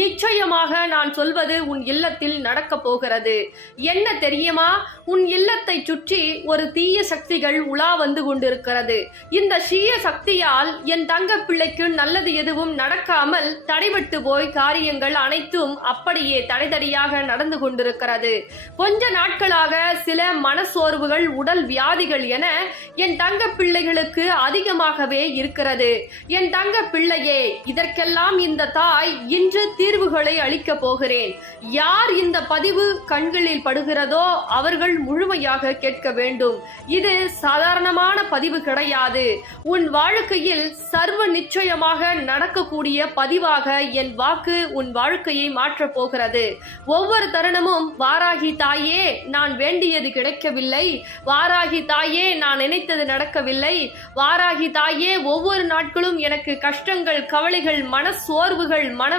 நிச்சயமாக நான் சொல்வது உன் இல்லத்தில் நடக்க போகிறது. என்ன தெரியுமா? உன் இல்லத்தை சுற்றி ஒரு தீய சக்திகள் உலா வந்து கொண்டிருக்கிறது. இந்த தீய சக்தியால் என் தங்க பிள்ளைக்கு நல்லது எதுவும் நடக்காமல் தடைபட்டு போய் காரியங்கள் அனைத்தும் அப்படியே தடைதடியாக நடந்து கொண்டிருக்கிறது. கொஞ்ச நாட்களாக சில மனசோர்வுகள், உடல் வியாதிகள் என என் தங்க பிள்ளைகளுக்கு அதிகமாகவே இருக்கிறது. என் தங்க பிள்ளையே, இதற்கெல்லாம் இந்த தாய் இன்று தீர்வுகளை அளிக்க போகிறேன். யார் இந்த பதிவு கண்களில் படுகிறதோ அவர்கள் முழுமையாக கேட்க வேண்டும். இது சாதாரணமான பதிவு கிடையாது. உன் வாழ்க்கையில் சர்வ நிச்சயமாக நடக்கக்கூடிய பதிவாக என் வாக்கு உன் வாழ்க்கையை மாற்றப் போகிறது. ஒவ்வொரு தருணமும் வாராகி தாயே, நான் வேண்டியது கிடைக்கவில்லை, வாராகி தாயே, நான் நினைத்தது நடக்கவில்லை, வாராகி தாயே, ஒவ்வொரு நாட்களும் எனக்கு கஷ்டங்கள், கவலைகள், மன சோர்வுகள், மன